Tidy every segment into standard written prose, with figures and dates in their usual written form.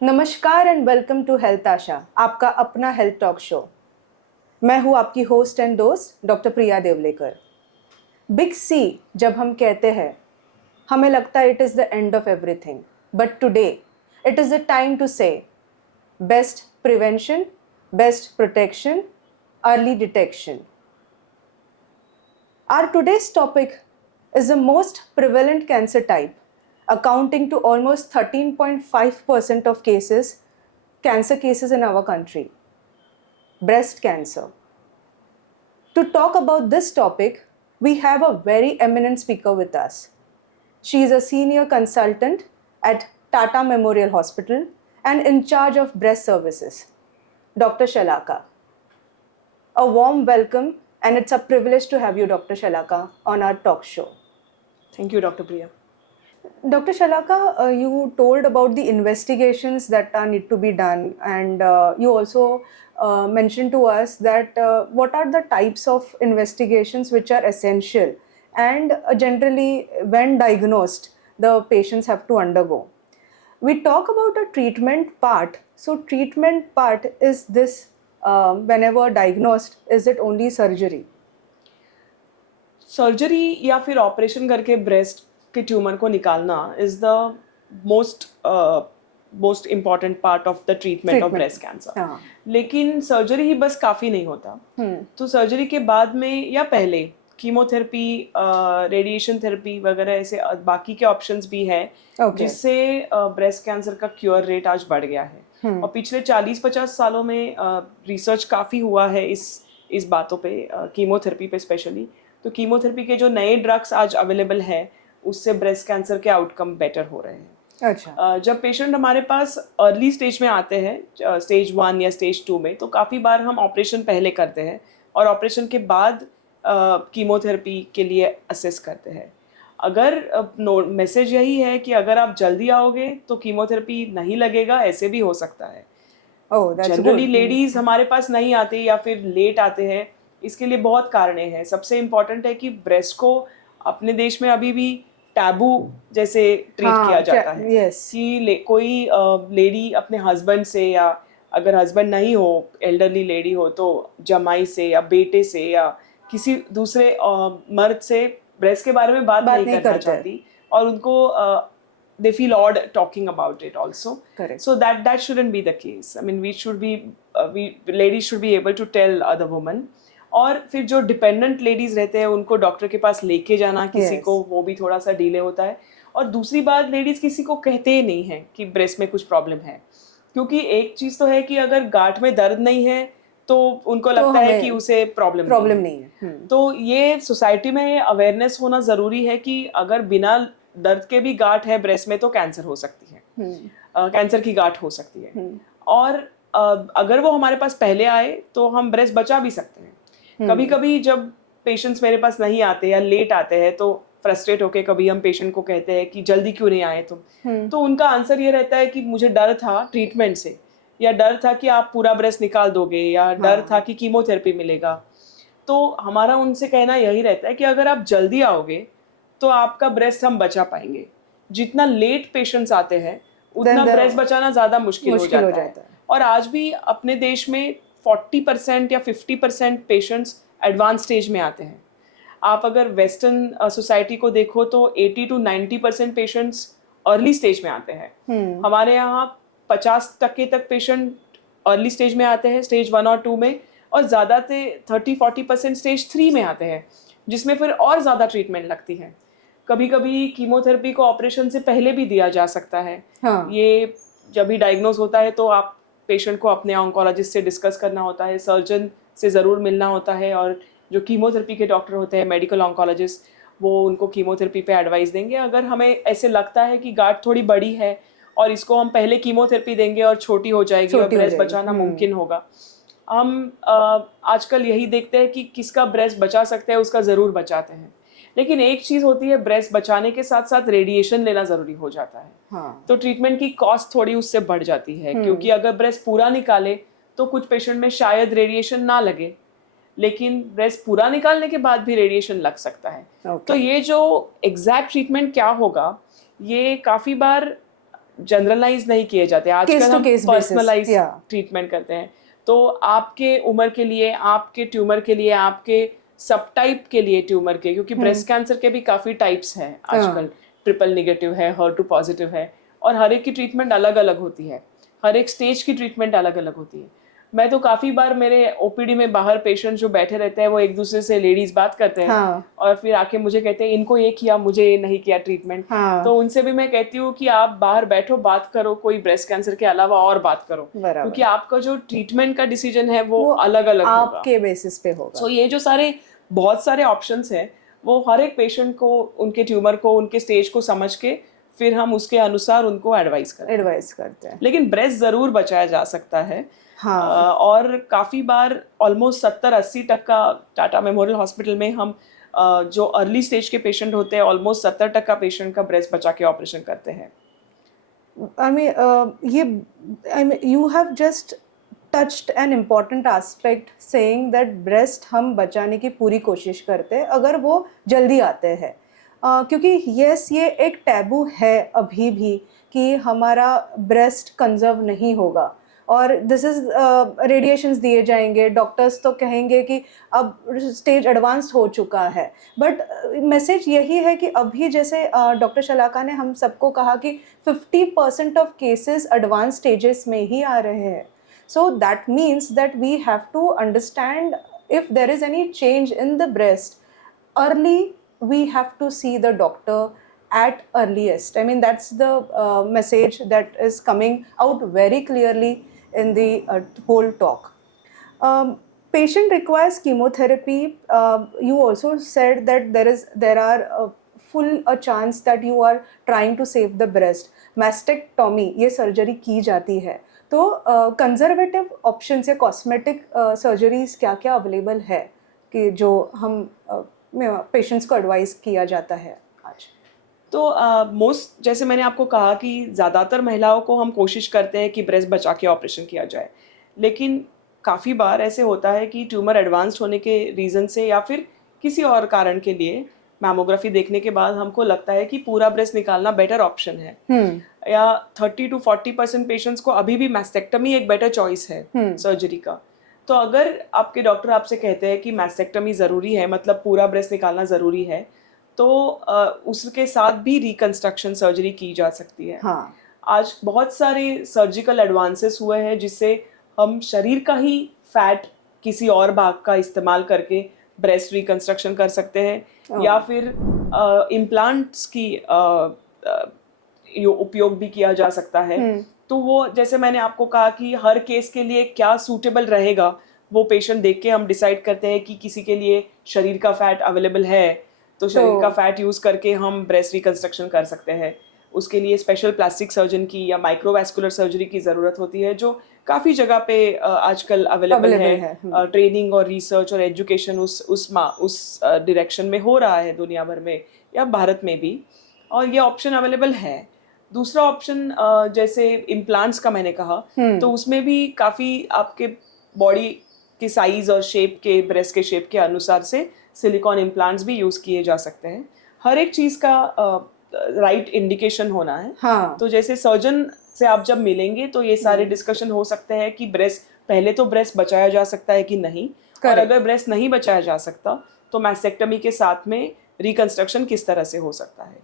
नमस्कार and welcome to health Asha, आपका अपना हेल्थ टॉक शो। मैं हूँ आपकी होस्ट एंड दोस्त doctor Priya Devlekar. Big C जब हम कहते हैं, हमें लगता है it is the end of everything, but today it is the time to say best prevention, best protection, early detection. Our today's topic is the most prevalent cancer type, accounting to almost 13.5% of cancer cases in our country, breast cancer. To talk about this topic, we have a very eminent speaker with us. She is a senior consultant at Tata Memorial Hospital and in charge of breast services, Dr. Shalaka. A warm welcome, and it's a privilege to have you, Dr. Shalaka, on our talk show. Thank you, Dr. Priya. Dr. Shalaka, you told about the investigations that need to be done, and you also mentioned to us that what are the types of investigations which are essential, and generally, when diagnosed, the patients have to undergo. We talk about a treatment part. So, treatment part is this. Whenever diagnosed, is it only surgery? Surgery या फिर operation करके breast के tumour को निकालना is the most important part of the treatment of breast cancer. लेकिन surgery ही बस काफ़ी नहीं होता। तो सर्जरी के बाद में या पहले कीमोथेरेपी, रेडिएशन थेरेपी वगैरह ऐसे बाकी के ऑप्शंस भी हैं, जिससे ब्रेस्ट कैंसर का क्योर रेट आज बढ़ गया है। और पिछले 40-50 सालों में रिसर्च काफ़ी हुआ है इस बातों पे, कीमोथेरेपी पे स्पेशली। तो कीमोथेरेपी के जो नए ड्रग्स आज अवेलेबल हैं, उससे ब्रेस्ट कैंसर के आउटकम बेटर हो रहे हैं। अच्छा। जब पेशेंट हमारे पास अर्ली स्टेज में आते हैं, स्टेज 1 या स्टेज 2 में, तो काफ़ी बार हम ऑपरेशन पहले करते हैं और ऑपरेशन के बाद कीमोथेरेपी के लिए असेस करते हैं। अगर मैसेज यही है कि अगर आप जल्दी आओगे तो कीमोथेरेपी नहीं लगेगा, ऐसे भी हो सकता है। जनरली लेडीज हमारे पास नहीं आते या फिर लेट आते हैं, इसके लिए बहुत कारण हैं। सबसे इम्पोर्टेंट है कि ब्रेस्ट को अपने देश में अभी भी टैबू जैसे ट्रीट किया जाता है। कि कोई लेडी अपने हस्बैंड से, या अगर हस्बैंड नहीं हो, एल्डरली लेडी हो, तो जमाई से या बेटे से या किसी दूसरे मर्द से ब्रेस्ट के बारे में बात नहीं करना चाहती, और उनको they feel odd talking about it also. Correct. So that shouldn't be the case. I mean, ladies should be able to tell other women. और फिर जो डिपेंडेंट लेडीज रहते हैं उनको डॉक्टर के पास लेके जाना किसी को, वो भी थोड़ा सा डिले होता है। और दूसरी बात, लेडीज किसी को कहते ही नहीं है कि ब्रेस्ट में कुछ प्रॉब्लम है, क्योंकि एक चीज तो है कि अगर गांठ में दर्द नहीं है तो उनको लगता है कि उसे प्रॉब्लम नहीं है। तो ये सोसाइटी में अवेयरनेस होना जरूरी है कि अगर बिना दर्द के भी गांठ है ब्रेस्ट में तो कैंसर हो सकती है, कैंसर की गांठ हो सकती है। और अगर वो हमारे पास पहले आए तो हम ब्रेस्ट बचा भी सकते हैं। कभी कभी जब पेशेंट्स मेरे पास नहीं आते या लेट आते हैं तो फ्रस्ट्रेट होके कभी हम पेशेंट को कहते हैं कि जल्दी क्यों नहीं आए तुम। तो उनका आंसर ये रहता है कि मुझे डर था ट्रीटमेंट से, या डर था कि आप पूरा ब्रेस्ट निकाल दोगे, या डर था कि कीमोथेरेपी मिलेगा। तो हमारा उनसे कहना यही रहता है कि अगर आप जल्दी आओगे तो आपका ब्रेस्ट हम बचा पाएंगे। जितना लेट पेशेंट्स आते हैं उतना ब्रेस्ट बचाना ज़्यादा मुश्किल हो जाता है। और आज भी अपने देश में 40% या 50% पेशेंट्स एडवांस स्टेज में आते हैं। आप अगर वेस्टर्न सोसाइटी को देखो तो 80 to 90% पेशेंट्स अर्ली स्टेज में आते हैं। हमारे यहाँ 50% तक पेशेंट अर्ली स्टेज में आते हैं, स्टेज 1 और 2 में, और ज़्यादा से 30-40% स्टेज 3 में आते हैं, जिसमें फिर और ज़्यादा ट्रीटमेंट लगती है। कभी कभी कीमोथेरेपी को ऑपरेशन से पहले भी दिया जा सकता है। ये जब भी डायग्नोज होता है तो आप पेशेंट को अपने ऑन्कोलॉजिस्ट से डिस्कस करना होता है, सर्जन से ज़रूर मिलना होता है, और जो कीमोथेरेपी के डॉक्टर होते हैं, मेडिकल ऑन्कोलॉजिस्ट, वो उनको कीमोथेरेपी पे एडवाइस देंगे। अगर हमें ऐसे लगता है कि गांठ थोड़ी बड़ी है और इसको हम पहले कीमोथेरेपी देंगे और छोटी हो जाएगी और ब्रेस्ट बचाना मुमकिन होगा, हम आजकल यही देखते हैं कि किसका ब्रेस्ट बचा सकते हैं उसका ज़रूर बचाते हैं। लेकिन एक चीज़ होती है, ब्रेस्ट बचाने के साथ साथ रेडिएशन लेना ज़रूरी हो जाता है। तो ट्रीटमेंट की कॉस्ट थोड़ी उससे बढ़ जाती है, क्योंकि अगर ब्रेस्ट पूरा निकाले तो कुछ पेशेंट में शायद रेडिएशन ना लगे, लेकिन ब्रेस्ट पूरा निकालने के बाद भी रेडिएशन लग सकता है। तो ये जो एग्जैक्ट ट्रीटमेंट क्या होगा, ये काफ़ी बार जनरलाइज नहीं किए जाते, आजकल Case to हम case basis, personalise yeah. Treatment करते हैं। तो आपके उम्र के लिए, आपके ट्यूमर के लिए, आपके सब टाइप के लिए ट्यूमर के, क्योंकि ब्रेस्ट कैंसर के भी काफ़ी टाइप्स हैं आजकल, ट्रिपल निगेटिव है, HER2 पॉजिटिव है, और हर एक की ट्रीटमेंट अलग अलग होती है, हर एक स्टेज की ट्रीटमेंट अलग अलग होती है। मैं तो काफ़ी बार मेरे ओपीडी में बाहर पेशेंट जो बैठे रहते हैं वो एक दूसरे से लेडीज बात करते हैं, हाँ. और फिर आके मुझे कहते हैं इनको ये किया, मुझे ये नहीं किया ट्रीटमेंट। हाँ. तो उनसे भी मैं कहती हूँ कि आप बाहर बैठो, बात करो, कोई ब्रेस्ट कैंसर के अलावा और बात करो, क्योंकि आपका जो ट्रीटमेंट का डिसीजन है वो अलग अलग होगा, आपके बेसिस पे होगा। सो ये जो बहुत सारे ऑप्शंस हैं वो हर एक पेशेंट को, उनके ट्यूमर को, उनके स्टेज को समझ के फिर हम उसके अनुसार उनको एडवाइस करते हैं। लेकिन ब्रेस्ट ज़रूर बचाया जा सकता है। हाँ. और काफ़ी बार ऑलमोस्ट 70-80% टाटा मेमोरियल हॉस्पिटल में हम जो अर्ली स्टेज के पेशेंट होते हैं, ऑलमोस्ट 70% पेशेंट का ब्रेस्ट बचा के ऑपरेशन करते हैं। You have just touched an important aspect saying that breast हम बचाने की पूरी कोशिश करते हैं अगर वो जल्दी आते हैं, क्योंकि यस ये एक टैबू है अभी भी कि हमारा ब्रेस्ट कंजर्व नहीं होगा, और दिस इज़ रेडिएशंस दिए जाएंगे, डॉक्टर्स तो कहेंगे कि अब स्टेज एडवांस हो चुका है, बट मैसेज यही है कि अभी जैसे डॉक्टर शलाका ने हम सबको कहा कि 50% ऑफ केसेस एडवांस स्टेजेस में ही आ रहे हैं। So that means that we have to understand if there is any change in the breast early, we have to see the doctor at earliest. I mean, that's the message that is coming out very clearly in the whole talk. Patient requires chemotherapy. You also said that there are full a chance that you are trying to save the breast. Mastectomy ये surgery की जाती है, तो conservative options या cosmetic surgeries क्या क्या available है कि जो हम पेशेंट्स को एडवाइस किया जाता है आज? तो जैसे मैंने आपको कहा कि ज़्यादातर महिलाओं को हम कोशिश करते हैं कि ब्रेस्ट बचा के ऑपरेशन किया जाए, लेकिन काफ़ी बार ऐसे होता है कि ट्यूमर एडवांस्ड होने के रीज़न से या फिर किसी और कारण के लिए मैमोग्राफी देखने के बाद हमको लगता है कि पूरा ब्रेस्ट निकालना बेटर ऑप्शन है, या 30-40% पेशेंट्स को अभी भी मैस्टेक्टमी एक बेटर चॉइस है सर्जरी का। तो अगर आपके डॉक्टर आपसे कहते हैं कि मैस्टेक्टमी ज़रूरी है, मतलब पूरा ब्रेस्ट निकालना ज़रूरी है, तो उसके साथ भी रिकंस्ट्रक्शन सर्जरी की जा सकती है। हाँ. आज बहुत सारे सर्जिकल एडवांसेस हुए हैं जिससे हम शरीर का ही फैट किसी और भाग का इस्तेमाल करके ब्रेस्ट रिकंस्ट्रक्शन कर सकते हैं, या फिर इम्प्लांट्स की उपयोग भी किया जा सकता है। तो वो जैसे मैंने आपको कहा कि हर केस के लिए क्या सूटेबल रहेगा वो पेशेंट देख के हम डिसाइड करते हैं कि किसी के लिए शरीर का फैट अवेलेबल है तो शरीर का फैट यूज़ करके हम ब्रेस्ट रिकंस्ट्रक्शन कर सकते हैं। उसके लिए स्पेशल प्लास्टिक सर्जन की या माइक्रोवैस्कुलर सर्जरी की ज़रूरत होती है, जो काफ़ी जगह पे आजकल अवेलेबल है। ट्रेनिंग और रिसर्च और एजुकेशन उस डायरेक्शन में हो रहा है दुनिया भर में या भारत में भी, और ये ऑप्शन अवेलेबल है। दूसरा ऑप्शन जैसे इम्प्लांट्स का मैंने कहा, तो उसमें भी काफ़ी आपके बॉडी के साइज़ और शेप के, ब्रेस्ट के शेप के अनुसार से सिलिकॉन इम्प्लांट्स भी यूज़ किए जा सकते हैं। हर एक चीज़ का राइट इंडिकेशन होना है। हाँ. तो जैसे सर्जन से आप जब मिलेंगे तो ये सारे डिस्कशन हो सकते हैं कि पहले तो ब्रेस्ट बचाया जा सकता है कि नहीं, और अगर ब्रेस्ट नहीं बचाया जा सकता तो मैस्टेक्टमी के साथ में रिकंस्ट्रक्शन किस तरह से हो सकता है।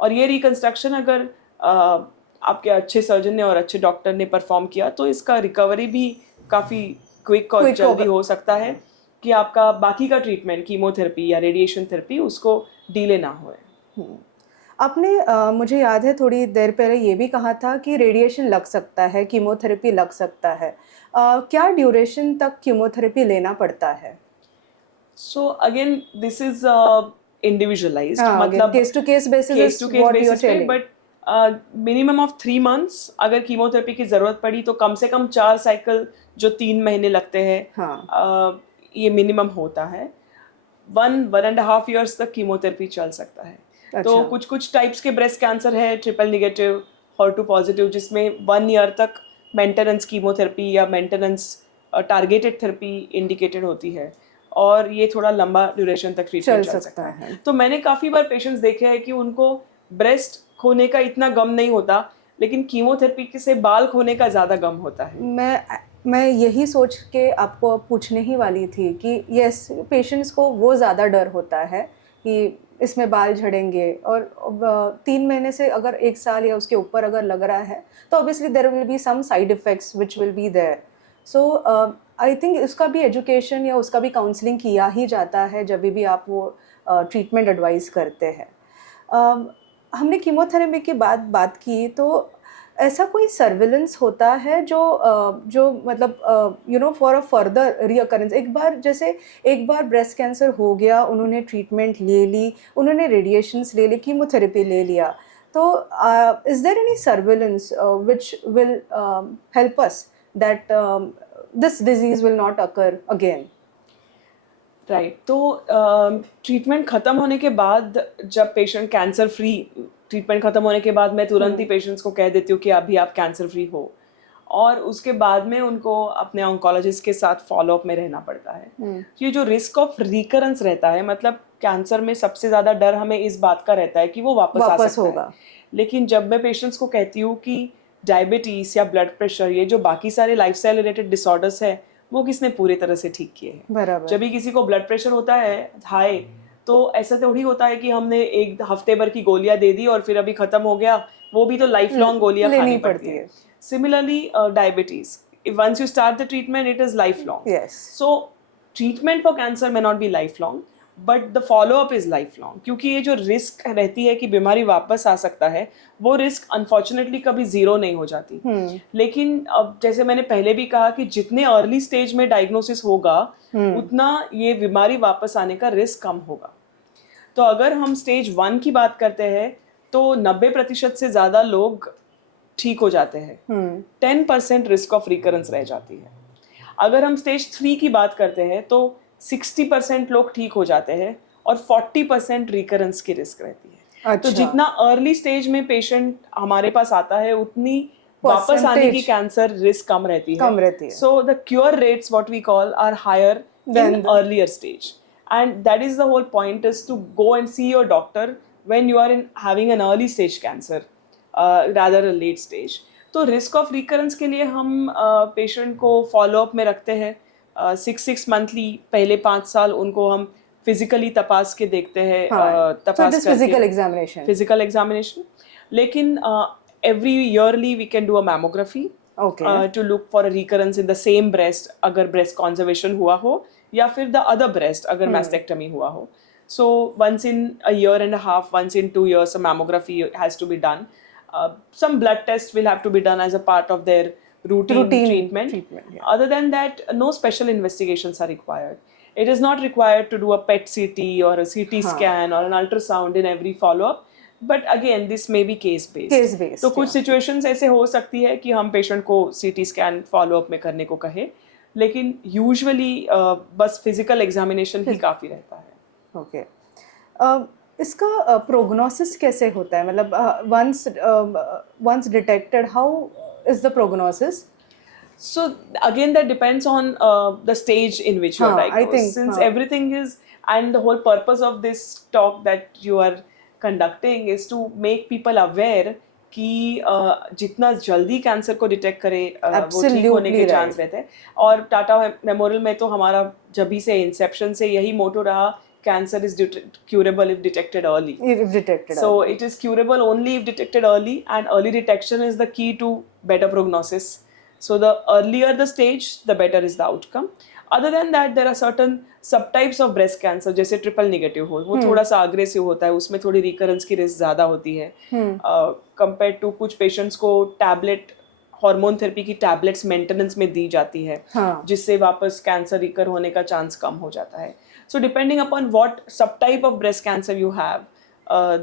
और ये रिकंस्ट्रक्शन अगर आपके अच्छे सर्जन ने और अच्छे डॉक्टर ने परफॉर्म किया तो इसका रिकवरी भी काफ़ी क्विक और जल्दी हो सकता है कि आपका बाकी का ट्रीटमेंट, कीमोथेरेपी या रेडिएशन थेरेपी, उसको डिले ना होए। आपने मुझे याद है थोड़ी देर पहले ये भी कहा था कि रेडिएशन लग सकता है, कीमोथेरेपी लग सकता है। क्या ड्यूरेशन तक कीमोथेरेपी लेना पड़ता है? So again this is individualised, मतलब केस टू केस बेसिस पे, बट मिनिमम ऑफ 3 months अगर कीमोथेरेपी की ज़रूरत पड़ी तो कम से कम 4 साइकिल जो 3 महीने लगते हैं, हाँ. ये मिनिमम होता है। 1.5 years तक कीमोथेरेपी चल सकता है। अच्छा. तो कुछ टाइप्स के ब्रेस्ट कैंसर है, ट्रिपल निगेटिव, HER2 पॉजिटिव, जिसमें 1 year तक मेंटेनेंस कीमोथेरेपी या मेंटेनेंस टारगेटेड थेरेपी इंडिकेटेड होती है, और ये थोड़ा लंबा ड्यूरेशन तक ट्रीटमेंट चल सकता है। तो मैंने काफ़ी बार पेशेंट्स देखे हैं कि उनको ब्रेस्ट खोने का इतना गम नहीं होता, लेकिन कीमोथेरेपी से बाल खोने का ज़्यादा गम होता है. मैं यही सोच के आपको पूछने ही वाली थी कि यस, पेशेंट्स को वो ज़्यादा डर होता है कि इसमें बाल झड़ेंगे, और 3 महीने से अगर 1 साल या उसके ऊपर अगर लग रहा है तो obviously there will be some side effects which will be there. So I think इसका भी एजुकेशन या उसका भी काउंसलिंग किया ही जाता है जब भी आप वो ट्रीटमेंट एडवाइस करते हैं. हमने कीमोथेरेपी की बात की, तो ऐसा कोई सर्विलेंस होता है जो मतलब फॉर अ फर्दर रीअकरेंस, एक बार ब्रेस्ट कैंसर हो गया, उन्होंने ट्रीटमेंट ले ली, उन्होंने रेडिएशंस ले ली, कीमोथेरेपी ले लिया, तो is there any surveillance which will help us that this disease will not occur again? Right. तो ट्रीटमेंट ख़त्म होने के बाद जब पेशेंट कैंसर फ्री, ट्रीटमेंट ख़त्म होने के बाद मैं तुरंत ही पेशेंट्स को कह देती हूँ कि अभी आप कैंसर फ्री हो, और उसके बाद में उनको अपने ऑन्कोलॉजिस्ट के साथ फॉलोअप में रहना पड़ता है. ये जो रिस्क ऑफ रिकरेंस रहता है, मतलब कैंसर में सबसे ज़्यादा डर हमें इस बात का रहता है कि वो वापस आ सकता होगा है. लेकिन जब मैं पेशेंट्स को कहती हूँ कि डायबिटीज़ या ब्लड प्रेशर, ये जो बाकी सारे लाइफस्टाइल रिलेटेड डिसऑर्डर्स है, वो किसने पूरे तरह से ठीक किए हैं. बराबर. जब भी किसी को ब्लड प्रेशर होता है हाई, तो ऐसा थोड़ी होता है कि हमने एक हफ्ते भर की गोलियां दे दी और फिर अभी खत्म हो गया. वो भी तो लाइफ लॉन्ग गोलियां खानी पड़ती है. Similarly diabetes, once you start the treatment it is life long. So treatment for cancer may not be life long, but the followup is life long, क्योंकि ये जो रिस्क रहती है कि बीमारी वापस आ सकता है, वो रिस्क अनफॉर्चुनेटली कभी जीरो नहीं हो जाती. लेकिन अब जैसे मैंने पहले भी कहा कि जितने अर्ली स्टेज में डायग्नोसिस होगा, उतना ये बीमारी वापस आने का रिस्क कम होगा. तो अगर हम स्टेज 1 की बात करते हैं तो 90% से ज़्यादा लोग ठीक हो जाते हैं. 10% रिस्क ऑफ रिकरेंस रह जाती है. अगर हम स्टेज 3 की बात करते हैं तो 60% लोग ठीक हो जाते हैं और 40% रिकरेंस की रिस्क रहती है. तो जितना अर्ली स्टेज में पेशेंट हमारे पास आता है, उतनी वापस आने की कैंसर रिस्क कम रहती है. So the cure rates what we call are higher in earlier stage, and that is the whole point, is to go and see your doctor when you are having an early stage cancer rather a late stage. तो risk of recurrence के लिए हम patient को follow up में रखते हैं 6 monthly. पहले 5 साल उनको हम फिजिकली तपास के देखते हैं. Physical examination. लेकिन every yearly we can do a mammography to look for a recurrence in the same breast, अगर ब्रेस्ट कॉन्जर्वेशन हुआ हो, या फिर द अदर ब्रेस्ट अगर मैस्टेक्टमी हुआ हो. So once in a year and a half, once in 2 years, a mammography has to be done. Some blood tests will have to be done as a part of their routine treatment. Yeah. Other than that, no special investigations are required. It is not required to do a PET CT or a CT scan or an ultrasound in every follow-up. But again, this may be case-based. तो कुछ situations ऐसे हो सकती है कि हम patient को CT scan follow-up में करने को कहे, लेकिन यूजुअली बस फिजिकल एग्जामिनेशन ही काफ़ी रहता है. ओके. इसका प्रोग्नोसिस कैसे होता है, मतलब once detected, how is the prognosis? So again, that depends on the stage in which you are diagnosed. I think, since everything is, and the whole purpose of this talk that you are conducting is to make people aware कि जितना जल्दी cancer को detect करे वो ठीक होने के chance रहते हैं. और टाटा मेमोरियल में तो हमारा जब ही से इंसेप्शन से यही मोटो रहा, cancer is curable if detected early. So it is curable only if detected early, and early detection is the key to better prognosis. So the earlier the stage, the better is the outcome. Other than that, there are certain subtypes of breast cancer, जैसे triple negative हो, वो थोड़ा सा aggressive होता है, उसमें थोड़ी recurrence की रिस्क ज़्यादा होती है कंपेयर टू कुछ पेशेंट्स को टैबलेट, हार्मोन थेरेपी की टैबलेट्स मेंटेनेंस में दी जाती है, जिससे वापस कैंसर रिकर होने का चांस कम हो जाता है. So depending upon what subtype of breast cancer you have,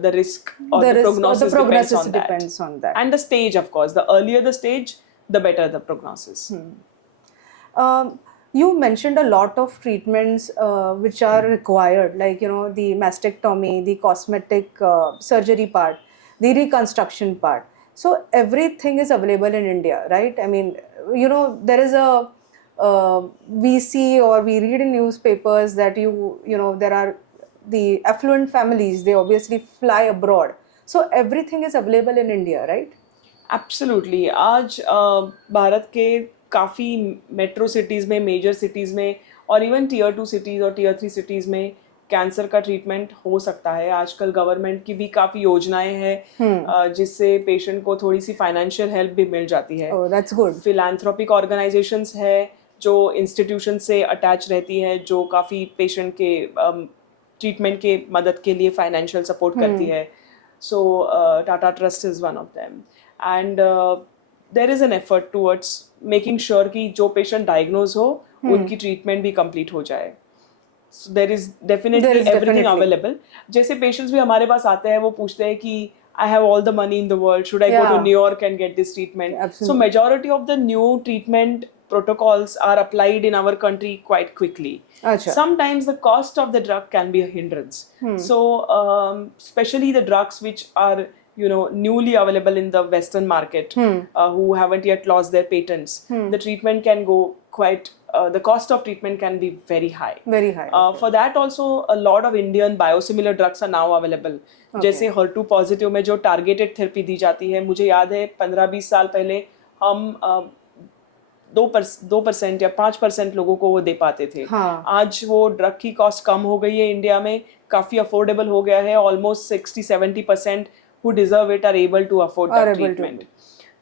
the risk or the prognosis depends on that. And the stage, of course, the earlier the stage, the better the prognosis. You mentioned a lot of treatments which are required, like the mastectomy, the cosmetic surgery part, the reconstruction part. So everything is available in India, right? I mean, there is we see or we read in newspapers that there are the affluent families, they obviously fly abroad. So everything is available in India, right? Absolutely आज भारत के काफ़ी metro cities में, major cities में और even tier 2 cities और tier 3 cities में cancer का treatment हो सकता है। आजकल गवर्नमेंट की भी काफ़ी योजनाएं हैं जिससे पेशेंट को थोड़ी सी फाइनेंशियल हेल्प भी मिल जाती है। Oh, that's good. Philanthropic organisations है जो इंस्टीट्यूशन से अटैच रहती है, जो काफ़ी पेशेंट के ट्रीटमेंट के मदद के लिए फाइनेंशियल सपोर्ट करती है। So Tata Trust is one of them and there is an effort towards making sure कि जो पेशेंट डायग्नोज हो उनकी ट्रीटमेंट भी कंप्लीट हो जाए। So there is definitely everything available. जैसे patients भी हमारे पास आते हैं वो पूछते हैं कि I have all the money in the world. Should I go to New York and get this treatment? Absolutely. So majority of the new treatment protocols are applied in our country quite quickly. Achha. Sometimes the cost of the drug can be a hindrance. So especially the drugs which are newly available in the Western market, who haven't yet lost their patents, the treatment can go quite. The cost of treatment can be very high. Very high. Okay. For that also, a lot of Indian biosimilar drugs are now available. जैसे HER2 positive में जो targeted therapy दी जाती है, मुझे याद है 15-20 साल पहले हम 2% या 5% लोगों को वो दे पाते थे। आज वो ड्रग की कॉस्ट कम हो गई है इंडिया में, काफ़ी अफोर्डेबल हो गया है। Almost 60-70% who deserve it are able to afford that treatment.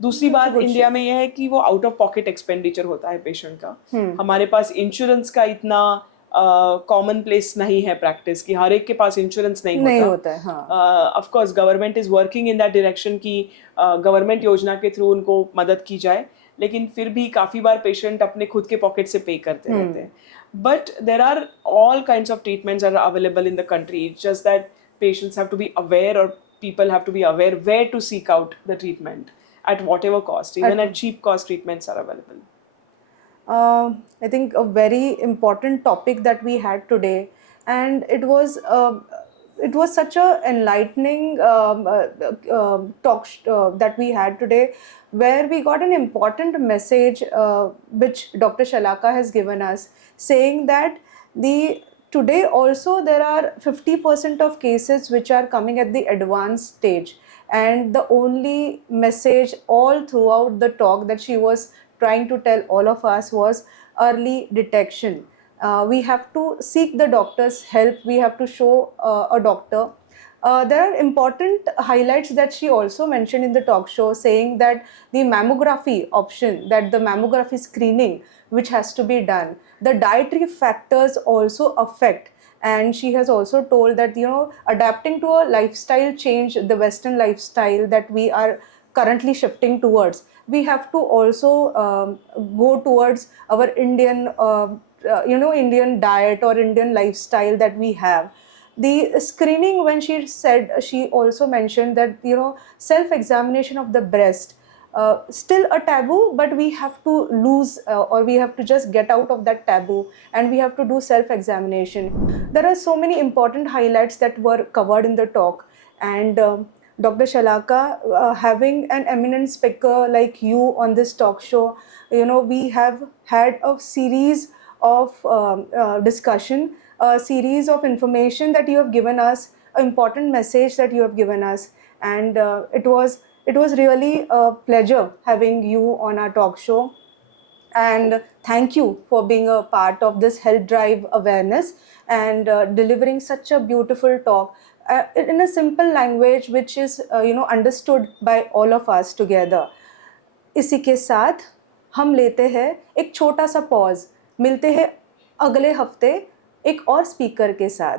दूसरी बात इंडिया में यह है कि वो आउट ऑफ पॉकेट एक्सपेंडिचर होता है पेशेंट का। हमारे पास इंश्योरेंस का इतना कॉमन प्लेस नहीं है प्रैक्टिस की, हर एक के पास इंश्योरेंस नहीं होता है। Of course government is working in that direction की गवर्नमेंट योजना के थ्रू उनको मदद की जाए, लेकिन फिर भी काफ़ी बार पेशेंट अपने खुद के पॉकेट से पे करते रहते हैं। But there are all kinds of treatments are available in the country, just that patients have to be aware और people have to be aware where to seek out the treatment at whatever cost. Even at cheap cost treatments are available. I think a very important topic that we had today, and it was such a enlightening talk that we had today, where we got an important message which Dr. Shalaka has given us, saying that today also there are 50% of cases which are coming at the advanced stage, and the only message all throughout the talk that she was trying to tell all of us was early detection. We have to seek the doctor's help, we have to show a doctor. There are important highlights that she also mentioned in the talk show, saying that the mammography option, that the mammography screening which has to be done, the dietary factors also affect. And she has also told that adapting to a lifestyle change, the Western lifestyle that we are currently shifting towards, we have to also go towards our Indian Indian diet or Indian lifestyle that we have. The screening, when she also mentioned that self-examination of the breast, still a taboo, but we have to lose or we have to just get out of that taboo, and we have to do self-examination. There are so many important highlights that were covered in the talk, and Dr. Shalaka, having an eminent speaker like you on this talk show, we have had a series of discussion, a series of information that you have given us, an important message that you have given us, and it was really a pleasure having you on our talk show. And thank you for being a part of this health drive awareness and delivering such a beautiful talk in a simple language which is understood by all of us together. इसी के साथ हम लेते हैं एक छोटा सा pause, मिलते हैं अगले हफ्ते एक और स्पीकर के साथ।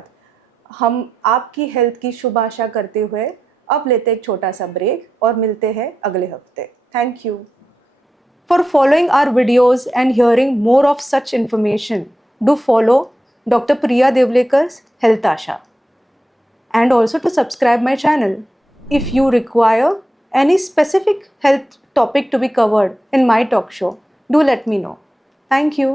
हम आपकी हेल्थ की शुभ आशा करते हुए अब लेते एक छोटा सा ब्रेक और मिलते हैं अगले हफ्ते। Thank you for following our videos and hearing more of such information. Do follow doctor Priya Devlekar's health Asha, and also to subscribe my channel. If you require any specific health topic to be covered in my talk show, do let me know. Thank you.